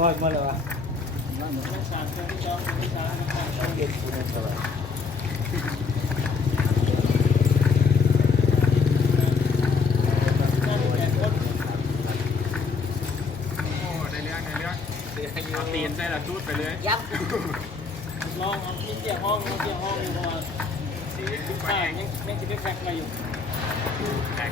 ลอยมาเลยวะ ไม่สามเดือนที่สองที่สาม เย็นคุณเท่าไหร่ ได้เรื่องเอาตีนใส่ละชุดไปเลย ยับ ลองเอาที่เกี่ยวห้องเอาเกี่ยวห้องอยู่ประมาณ สี สิบ ไป แป แห้ ด ง ยังจะได้แพ็คมาอยู่ แตก